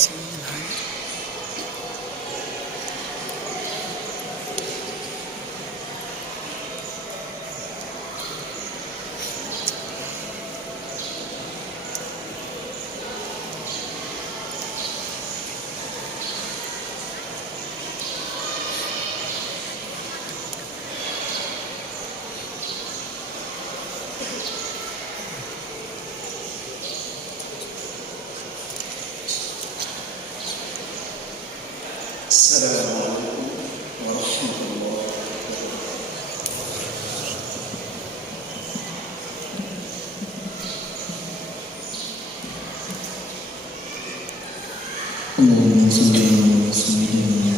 السلام عليكم ورحمة الله وبركاته. اللهم صل على سيدنا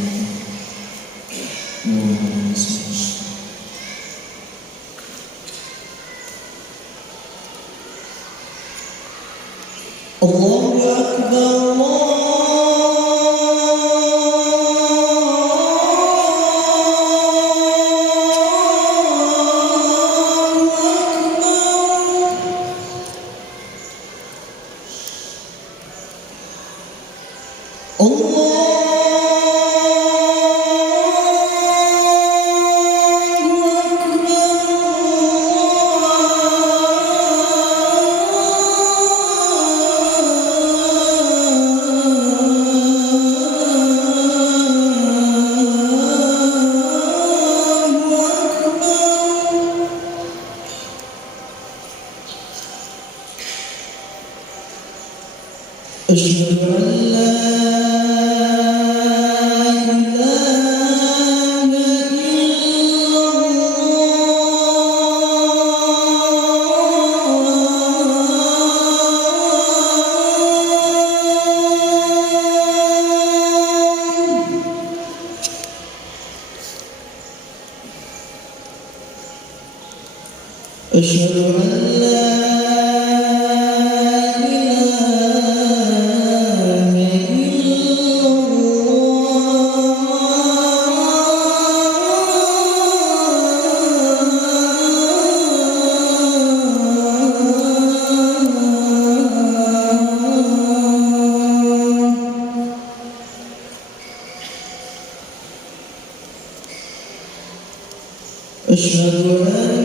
محمد. الله أكبر. أشهد أن لا أشهد أن لا أشهد أن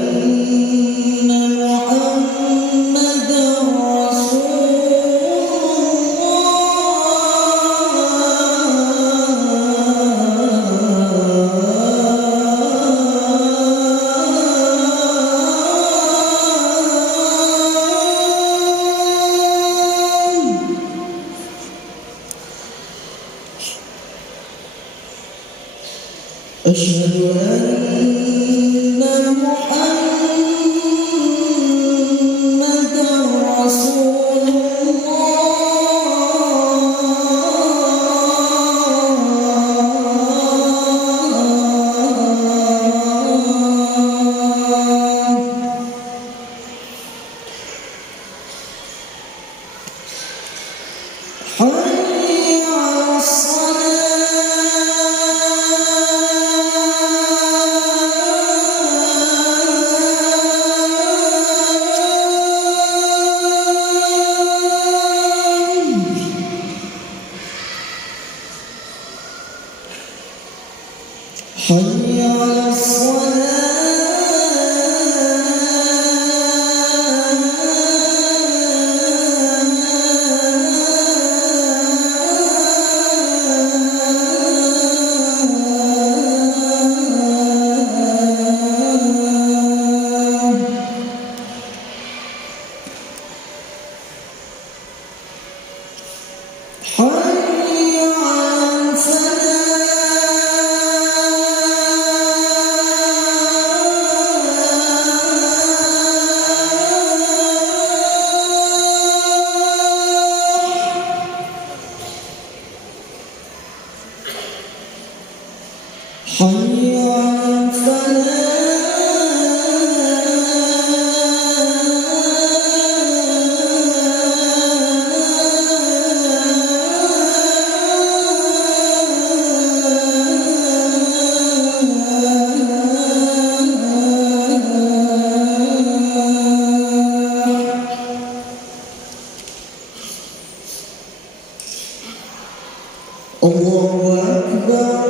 محمدًا أشهد أن محمدًا رسول الله. حي على حي على الصلاة. حي على الفلاح. Allahu Akbar.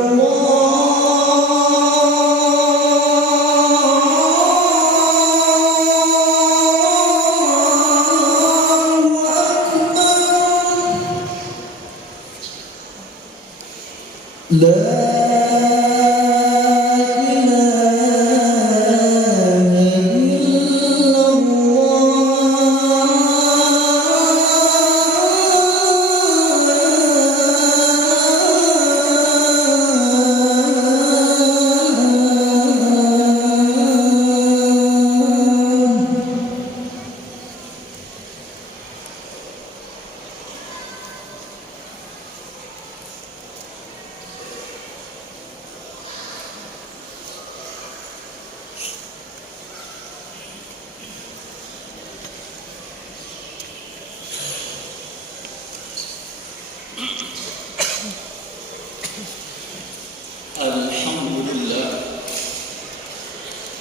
Alhamdulillah,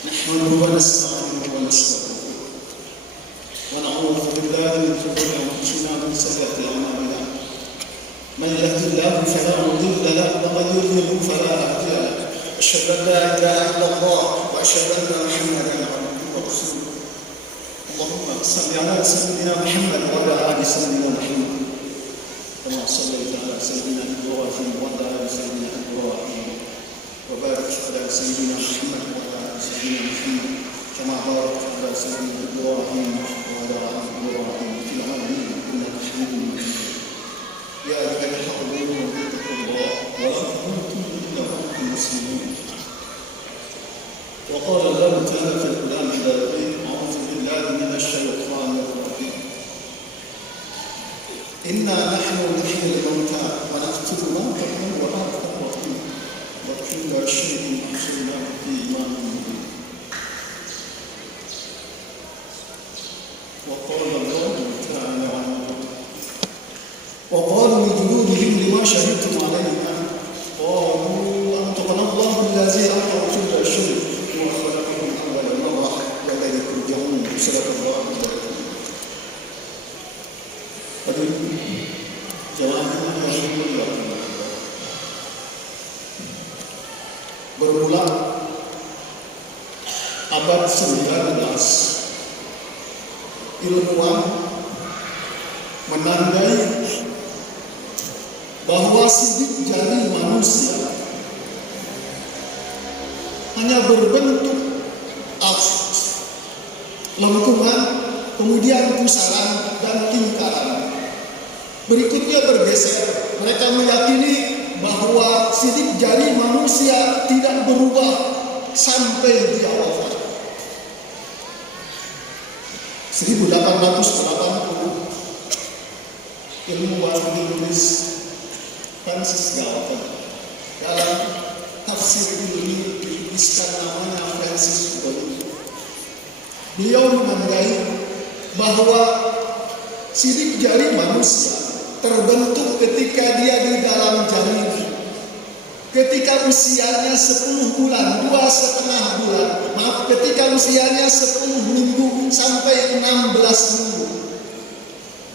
nahmaduhu wa nasta'inuhu wa nastaghfiruh wa na'udzu billahi min shururi anfusina wa min sayyiati a'malina. Man yahdihillahu fala mudilla lahu wa man yudlil fala hadiya lahu. Asyhadu an la ilaha illallah wa asyhadu anna Muhammadan abduhu wa rasuluh. Allahumma shalli ala sayyidina Muhammad wa ala ali sayyidina Muhammad. Kama shallaita ala sayyidina Ibrahim wa ala ali sayyidina Ibrahim. وبارك على سيدنا محمد وعلى سيدنا محمد كما باركت على سيدنا ابراهيم وعلى ال ابراهيم في العالمين انك حميد مجيد. يا ايها الحاضرون اتقوا الله ولا تموتن الا وانتم مسلمون. وقال الله تعالى في القران الكريم: اعوذ بالله من الشيطان الرجيم. انا نحن نحيي الموتى ونكتب ما قدموا وآثارهم وكل شيء أحصيناه في إمام مبين. وقال الله تعالى عنه: وقالوا لجلودهم لما شهدتم علينا قالوا أنطقنا الله الذي أنطق كل شيء وخلقكم أول مرة وإليه ترجعون. صدق الله العظيم. Bermula abad 19, ilmuwan menandai bahwa sidik jari manusia hanya berbentuk lengkungan, kemudian pusaran dan lingkaran. Berikutnya bergeser, mereka meyakini bahwa sidik jari manusia tidak berubah sampai dia wafat. 1880 ilmuwan Inggris Francis Galton dalam tafsir ilmi dituliskan namanya Francis Galton. Beliau menandai bahwa sidik jari manusia terbentuk ketika dia di dalam janin. Ketika usianya 10 bulan, 2,5 bulan, ketika usianya 10 minggu sampai 16 minggu,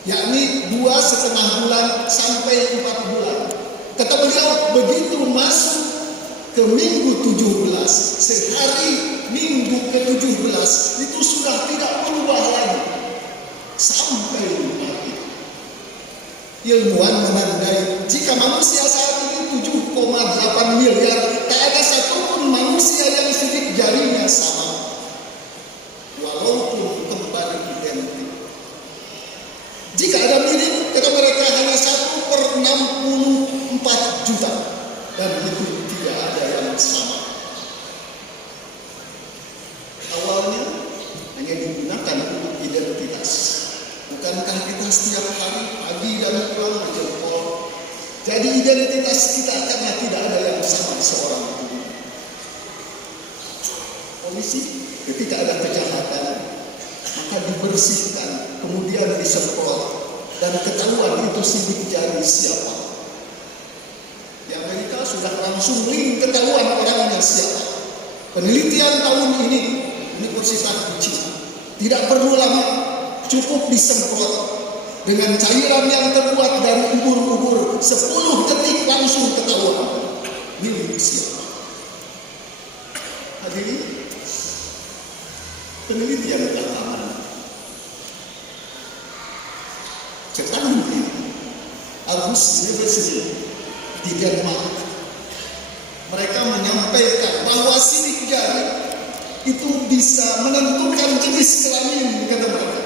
yakni 2,5 bulan sampai 4 bulan. Kata beliau, begitu masuk ke minggu 17, sehari minggu ke-17 itu sudah tidak berubah lagi sampai mati. Ilmuwan menandai jika manusia saat ini 7,8 miliar, tak ada satupun manusia yang sidik jarinya sama, walaupun kembar identik. Jika ada mirip, kata mereka hanya 1/64 juta, dan itu tidak ada yang sama. Awalnya hanya digunakan untuk identitas. Bukankah kita setiap hari pagi dan pulang menjempol? Jadi identitas kita karena tidak ada yang sama seorang itu. Polisi ketika ada kejahatan maka dibersihkan, kemudian disemprot dan ketahuan itu sidik jari siapa. Di Amerika sudah langsung link ketahuan orangnya siapa. Penelitian tahun ini Universitas Cina tidak perlu lama, cukup disemprot dengan cairan yang terbuat dari ubur-ubur, 10 detik langsung langsung ketahuan milik siapa. Hadirin, penelitian keamanan Cambridge University di Denmark, mereka menyampaikan bahwa sidik jari itu bisa menentukan jenis kelamin, kata mereka.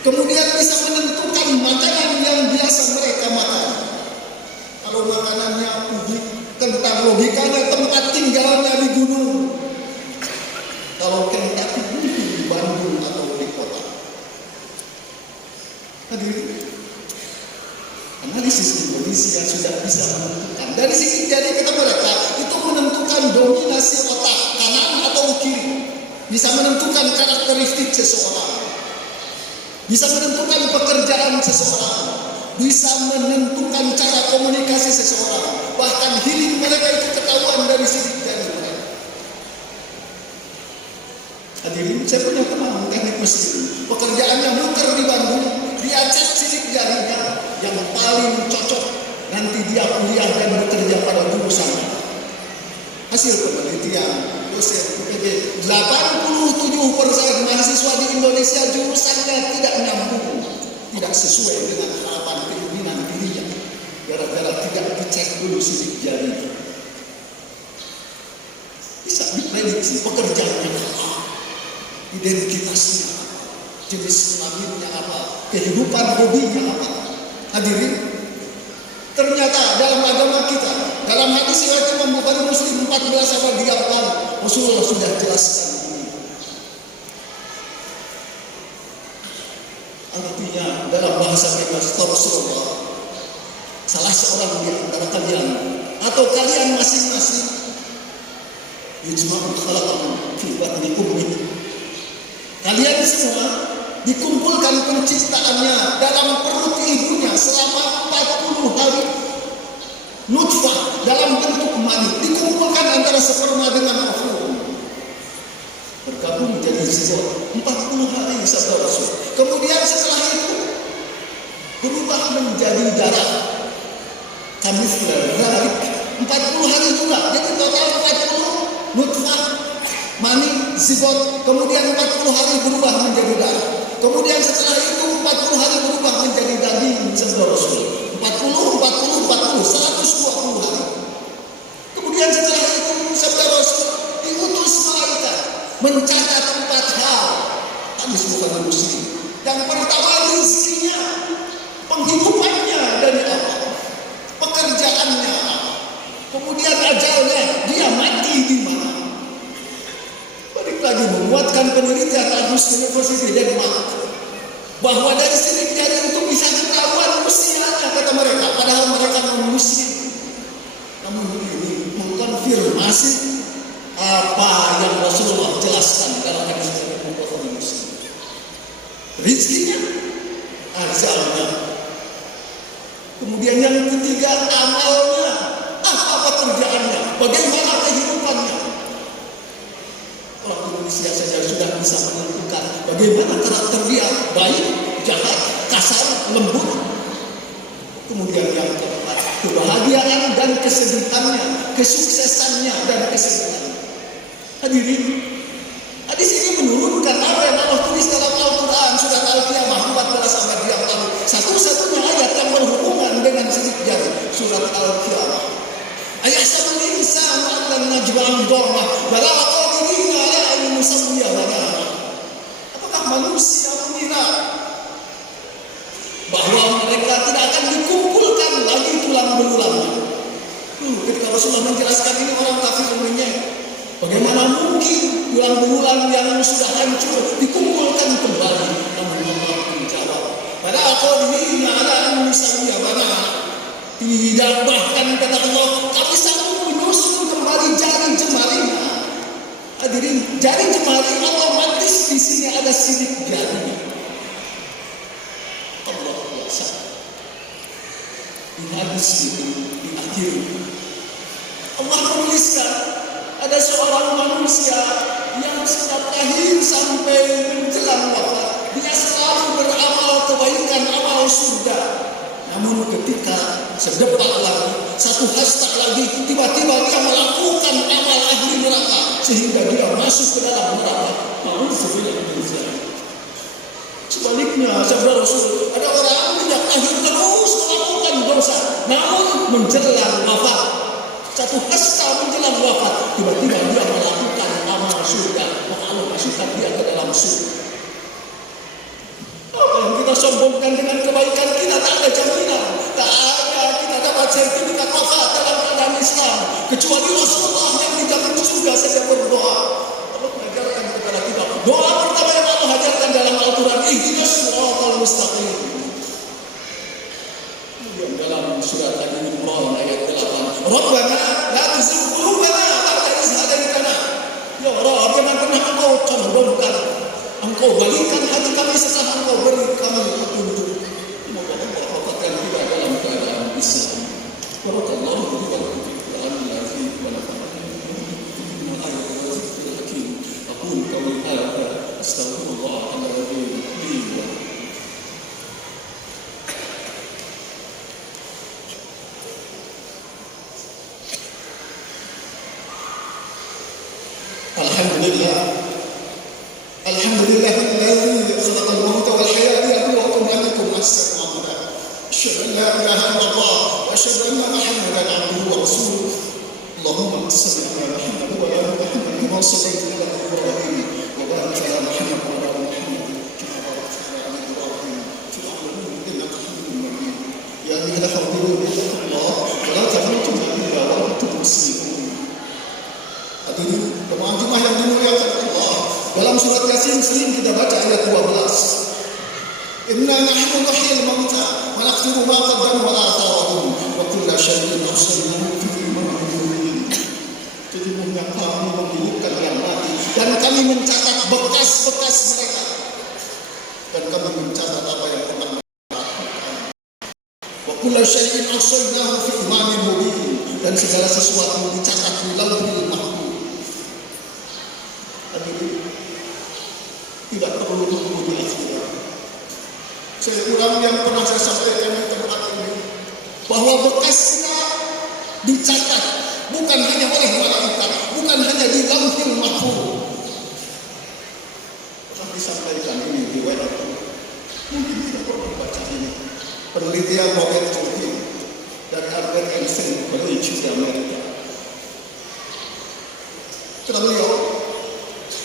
Kemudian bisa menentukan makanan yang biasa mereka makan. Kalau makanannya publik, tentang logikanya tempat tinggalnya di gunung. Kalau Kentucky mungkin di Bandung atau di kota. Hadirin, analisis Indonesia sudah bisa menentukan. Dari sisi jari kata mereka itu menentukan dominasi otak kanan atau kiri. Bisa menentukan karakteristik seseorang. Bisa menentukan pekerjaan seseorang, bisa menentukan cara komunikasi seseorang, bahkan healing mereka itu ketahuan dari sidik jari mereka. Hadirin, saya punya teman teknik mesin, pekerjaannya muter di Bandung, dia cek sidik jarinya yang paling cocok, nanti dia kuliah dan bekerja pada jurusannya. Hasil penelitian dosen UPB, 87% mahasiswa di Indonesia jurusannya tidak nyambung, tidak sesuai dengan harapan keinginan dirinya, gara-gara tidak dicek dulu sidik jari. Bisa diprediksi pekerjaannya apa, identitasnya apa, jenis kelaminnya apa, kehidupan hobinya apa. Hadirin, ternyata dalam agama kita, dalam hadis riwayat Imam Bukhari Muslim 14 abad yang lalu, Rasulullah sudah jelaskan ini. Artinya dalam bahasa bebas Rasulullah, salah seorang di antara kalian atau kalian masing-masing yujma'ul khalaqakum fi batni ummihi. Kalian semua dikumpulkan penciptaannya dalam perut ibunya selama 40 hari. Nutfah dalam bentuk mani dikumpulkan antara sperma dengan ovum, bergabung menjadi zigot 40 hari sabda Rasul. Kemudian setelah itu berubah menjadi darah. Kami sudah 40 hari juga, jadi total 40 nutfah, mani, zigot. Kemudian 40 hari berubah menjadi darah. Kemudian setelah itu 40 hari berubah menjadi daging sabda Rasul. 40, 120 hari. Kemudian setelah itu sabda Rasul diutus malaikat mencatat 4 hal. Hadis Bukhari Muslim. Yang pertama rezekinya, penghidupannya dari apa, pekerjaannya apa, kemudian ajalnya, dia mati di mana. Balik lagi menguatkan penelitian Aarhus University Denmark bahwa dari sidik jari itu bisa ketahuan usianya, kata mereka, padahal mereka non muslim. Namun ini mengkonfirmasi apa yang Rasulullah jelaskan dalam hadis dari Bukhari Muslim. Rizkinya, ajalnya. Kemudian yang ketiga, amalnya, apa pekerjaannya, bagaimana kehidupannya. Orang Indonesia saja sudah bisa menentukan bagaimana karakter dia, baik, jahat, kasar, lembut. Kemudian yang keempat, kebahagiaan dan kesedihannya, kesuksesannya dan kesedihannya. Hadirin, hadis ini menurunkan apa yang Allah tulis dalam Al-Quran surat Al-Qiyamah 14 abad yang lalu. Satu-satunya ayat yang berhubungan dengan sidik jari, surat Al-Qiyamah. Ayat sabun insan dan najba'an dormah bala qadirina ala an musawwiya banana. Apakah manusia mengira bahwa mereka tidak akan dikumpulkan lagi tulang belulangnya? Ketika Rasulullah menjelaskan ini, orang kafir menyek. Bagaimana mungkin tulang belulang yang sudah hancur dikumpulkan kembali? Namun Allah menjawab, pada qadirina ala an musawwiya banana. Tidak, bahkan kata Allah, kami sanggup menyusun kembali jari jemarinya. Hadirin, jari jemari otomatis di sini ada sidik jari. Allah kuasa. Di hadis itu di akhir Allah menuliskan ada seorang manusia yang sejak lahir sampai menjelang wafat dia selalu beramal kebaikan, amal surga. Namun ketika sedepak lagi, satu hastak lagi, tiba-tiba dia melakukan amal ahli neraka sehingga dia masuk ke dalam neraka. Sebaliknya, sabda Rasul, ada orang yang akhir terus melakukan dosa, namun menjelang wafat, satu hasta menjelang wafat, tiba-tiba dia melakukan amal surga, maka Allah masukkan dia ke dalam surga. Apa yang kita sombongkan dengan kebaikan kita tak ada jaminan, tak ada kita dapat sertifikat wafat dalam keadaan Islam, kecuali Rasulullah yang dijamin surga saja berdoa. Allah mengajarkan kepada kita doa pertama yang Allah ajarkan dalam Al-Quran, ihdinas siratal mustaqim. Kemudian dalam surat Al-Imran ayat 8, Rabbana la tuzigh qulubana ba'da idh hadaytana. Ya Allah, jangan pernah Engkau condongkan, Engkau balikan hati kami setelah Engkau beri kami petunjuk. Semoga Allah wafatkan kita dalam keadaan Islam. Barakallahu fi Al-Quran al-Azim wa nafa'ana bima ayatihi wa zikril hakim. Aqulu qawli hadza astaghfirullah al-azim li wa lakum. Alhamdulillahilladzi khalaqal mauta wal hayata liyabluwakum ayyukum ahsanu amala. Asyhadu an la ilaha illallah wa asyhadu anna Muhammadan abduhu wa rasuluh. Allahumma shalli ala Muhammad wa ala Muhammad kama shallaita ala Ibrahim wa barik ala Muhammad wa ala Muhammad kama barakta ala Ibrahim fil alamin innaka Hamidum Majid. Ya ayyuhal hadirin ittaqullah wa la tamutunna illa wa antum muslimun. Hadirin jemaah Jumat yang dimuliakan Allah, dalam surat Yasin sering kita baca ayat 12. Inna nahnu nuhyil mauta wa naktubu ma qaddamu wa atharahum wa kulla syai'in ahsaynahu fi imamin mubin. Sesungguhnya kami menghidupkan yang mati dan kami mencatat bekas-bekas mereka, dan kami mencatat apa yang pernah mereka lakukan. Wa kulla syai'in ahsaynahu fi imamin mubin, dan segala sesuatu dicatat di Lauhul Mahfuz. Tidak perlu menunggu di akhirat. Saya ulang yang pernah saya sampaikan di tempat ini, bahwa bekas kita dicatat bukan hanya oleh malaikat, bukan hanya di Lauhul Mahfuz. Pernah disampaikan ini di WA. Mungkin tidak perlu baca ini. Penelitian Robert Cohen dari Albert Einstein College di Amerika. Kata beliau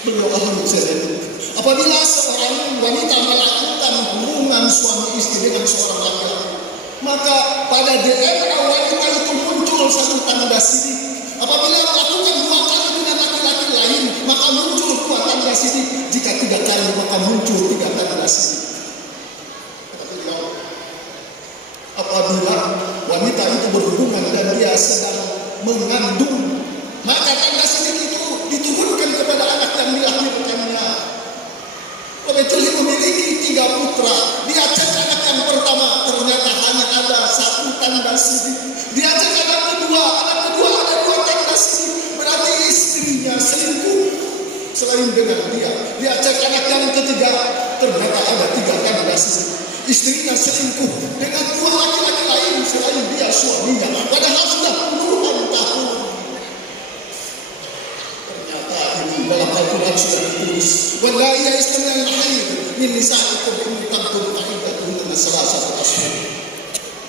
ahli genetik. Apabila seorang wanita melakukan hubungan suami istri dengan seorang laki-laki, maka pada DNA wanita itu muncul satu tanda sidik. Apabila melakukan 2 kali dengan laki-laki lain, maka muncul 2 tanda sidik. Jika 3 kali, maka muncul 3 tanda sidik. Apabila wanita itu berhubungan dan dia sedang mengandung, maka tanda sidik itu diturunkan kepada anak yang dilahirkannya. Betul memiliki 3 putra. Dia cek anak yang pertama, ternyata hanya ada 1 tanda sidik. Dia cek anak kedua ada 2 tanda sidik. Berarti istrinya selingkuh selain dengan dia. Dia cek anak yang ketiga, ternyata ada 3 tanda sidik. Istrinya selingkuh dengan 2 laki-laki lain selain dia suaminya. Padahal sudah puluhan tahun. Dalam Al-Quran sudah ditulis, wallahi ya'isna minal mahid min nisa'ikum in kuntum ta'iddatuhunna salasata ashhur.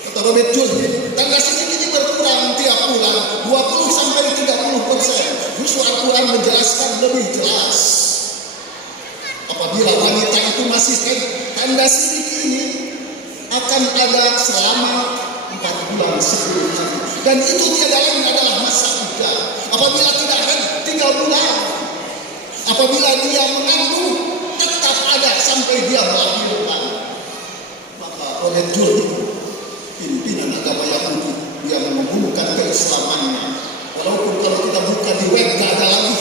Kata Robert Cohen, tanda sidik ini berkurang tiap bulan 20 sampai 30%. Justru Al-Quran menjelaskan lebih jelas. Apabila wanita itu masih haid, tanda sidik ini akan ada selama 4 bulan 10 hari. Dan itu tiada lain adalah masa iddah. Apabila tidak haid 3 bulan. Apabila dia mengandung, tetap ada sampai dia melahirkan. Maka oleh Jul, pimpinan agama Yahudi, dia mengumumkan keislamannya. Walaupun kalau kita buka di web, tidak ada lagi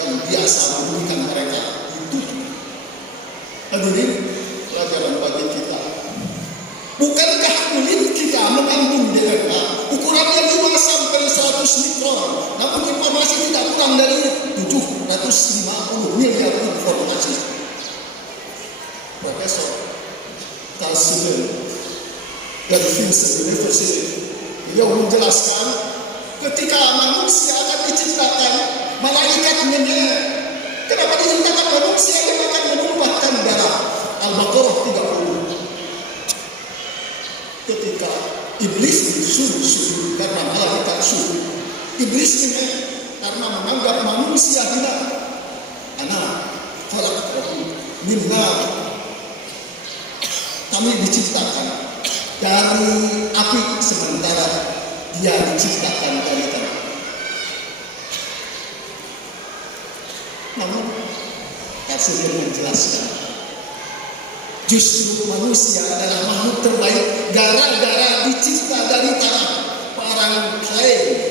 yang biasa memberikan mereka itu. Hadirin, pelajaran bagi kita. Bukankah kulit kita mengandung DNA? Ukurannya 5 sampai 100 mikron. Namun informasi tidak kurang dari 750 miliar informasi. Profesor Carl Sagan dari Vincent University. Beliau menjelaskan ketika manusia akan diciptakan, malaikat menyembah. Kenapa diciptakan manusia yang akan menumpahkan darah? Al-Baqarah 30. Ketika iblis disuruh sujud karena malaikat suruh, iblis menyembah karena menganggap manusia hina. Anak, khalaqtahu min nar. Kami diciptakan dari api sementara dia diciptakan dari tanah. Namun Rasul menjelaskan justru manusia adalah makhluk terbaik gara-gara dicipta dari tanah. Parang klaim.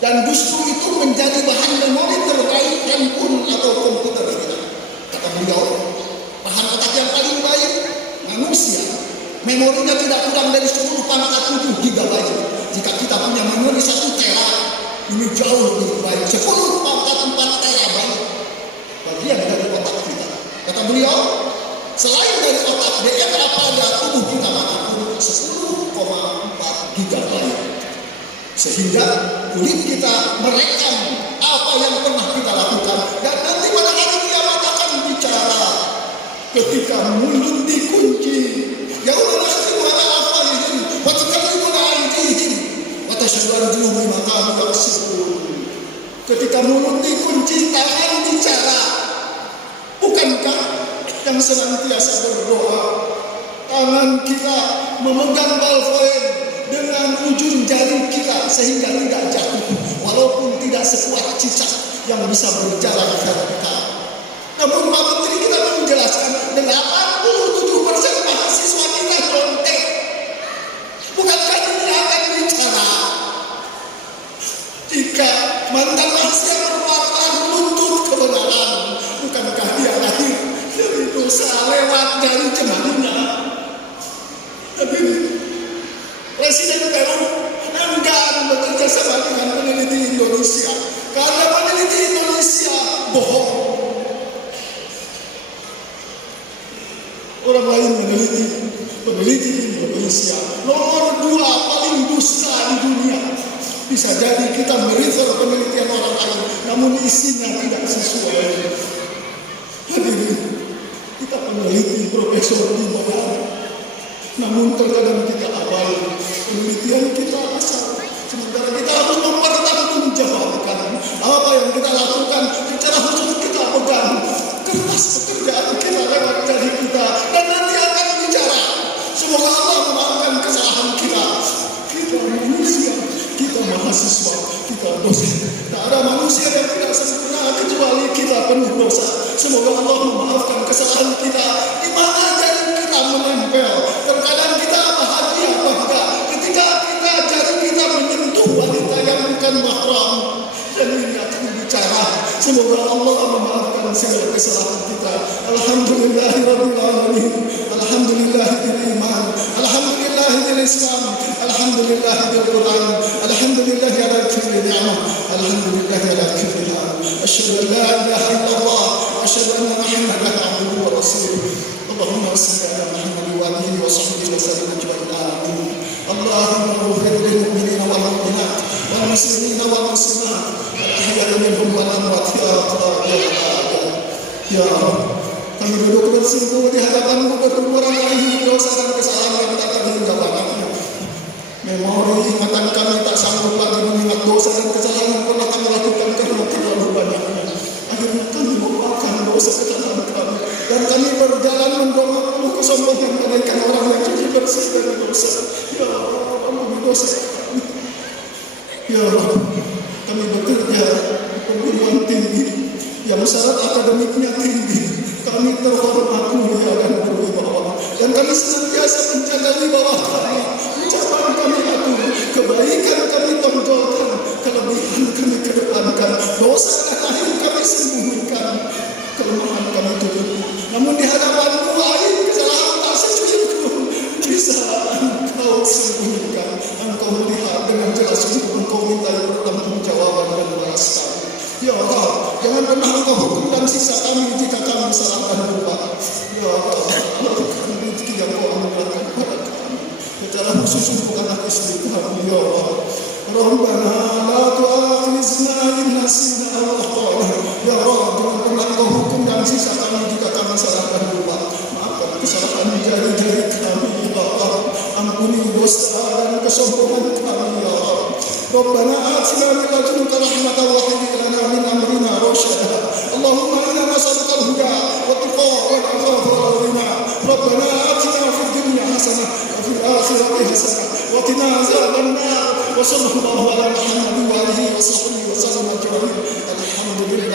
Dan justru itu menjadi bahan memori terbaik handphone atau komputer kita. Kata beliau, bahan otak yang paling baik manusia. Memorinya tidak kurang dari 10 pangkat 7 GB. Jika kita punya memori 1 tera, ini jauh lebih baik. 10 pangkat 4 terabyte bagian dari otak kita. Kata beliau, selain dari otak, DNA pada tubuh kita manapun 10,4 GB. Sehingga kulit kita merekam apa yang pernah kita lakukan. Dan nanti pada hari kiamat akan bicara. Ketika mulut dikunci, yaumul akhir wa afalihim wa tukallimuna aydihim wa tashhadu arjuluhum bima kanu yaksibun. Ketika mulut dikunci, tangan bicara. Bukankah yang senantiasa berdoa, tangan kita memegang balfoen dengan ujung jari kita sehingga tidak jatuh, walaupun tidak sekuat cicak yang bisa berjalan vertikal. Namun Pak Menteri kita menjelaskan 87% mahasiswa kita kontek. Bukankah ini akan bicara? Jika mantan mahasiswa merupakan menuntut kebenaran, bukankah dia lahir dari dosa lewat dari jemaahnya? Tapi Presiden Peru enggan bekerja sama dengan peneliti Indonesia karena peneliti Indonesia bohong. Orang lain peneliti Indonesia nomor 2 paling dusta di dunia. Bisa jadi kita merefer penelitian orang lain, namun isinya tidak sesuai. Hadirin, kita peneliti profesor di mana? Namun terkadang kita abai, penelitian kita asal. Sementara kita harus mempertanggungjawabkan apa yang kita lakukan. Secara khusus kita pegang kertas pekerjaan kita lewat jari kita, dan nanti akan bicara. Semoga Allah memaafkan kesalahan kita. Kita manusia, kita mahasiswa, kita dosen. Tak ada manusia yang tidak sempurna kecuali kita penuh dosa. Semoga Allah memaafkan kesalahan kita. Di mana jari kita menempel. Terkadang kita bahagia bangga ketika jari kita menyentuh wanita yang bukan mahram. Dan ini akan bicara. Semoga Allah memaafkan segala kesalahan kita. Alhamdulillahirabbil alamin. Alhamdulillahil iman. Alhamdulillahil Islam. Alhamdulillahil Quran. Alhamdulillah ala kulli ni'mah. Alhamdulillah ala kulli hal. Asyhadu an la ilaha illallah wa asyhadu anna Muhammadan abduhu wa rasuluh. Allahumma salli ala Muhammad wa alihi wa sahbihi wa sallam ajma'in. Amin. Allahumma ighfir lil mu'minina wal mu'minat wal muslimina wal muslimat al-ahya'i minhum wal amwat ya qadar ya Rabb. Kami duduk bersungguh di hadapan-Mu berdua lagi dosa dan kesalahan yang tak terhingga banyak. Memori ingatan kami tak sanggup lagi mengingat dosa dan kesalahan yang pernah kami lakukan karena terlalu banyaknya. Akhirnya kami melupakan dosa kesalahan kami, dan kami berjalan mendongak penuh kesombongan mereka orang yang suci bersih dari dosa. Ya Allah, ampuni dosa kami. Ya Allah, kami bekerja di perguruan tinggi yang syarat akademiknya tinggi. Kami terhormat, mulia dan berwibawa, dan kami senantiasa menjaga wibawa kami. Ucapan kami atur, kebaikan kami tonjolkan, kelebihan kami kedepankan, dosa dan akhir kami sembunyikan, kelemahan kami tutupi. Namun di hadapan-Mu aib kesalahan tak secuil bisa Engkau sembunyikan. Engkau melihat dengan jelas untuk Engkau minta pertanggungjawaban dan balas kami. Ya Allah, jangan pernah Engkau hukum dan siksa kami jika kami salah dan berbuat. Ya Allah, lakukan rezeki yang Kau anugerahkan kepada kami. khusus untuk anak istri kami ya Allah. Rabbana la tu'akhizna in nasina aw akhtana. Ya Rabb, dengan Engkau hukum dan sisa kami jika kami salah dan lupa. Maafkan kesalahan jari-jari kami ya Allah. Ampuni dosa dan kesombongan kami ya Allah. Rabbana atina min ladunka rahmatan wa hab lana min amrina rasyada. Allahumma inna nas'aluka al-huda wa tuqa wal afafa wal ghina. Rabbana atina fid dunya hasanah wa fil akhirati hasanah wa qina azaban nar. Wa sallallahu ala Muhammad wa alihi wa sahbihi wa sallam ajma'in. Alhamdulillah.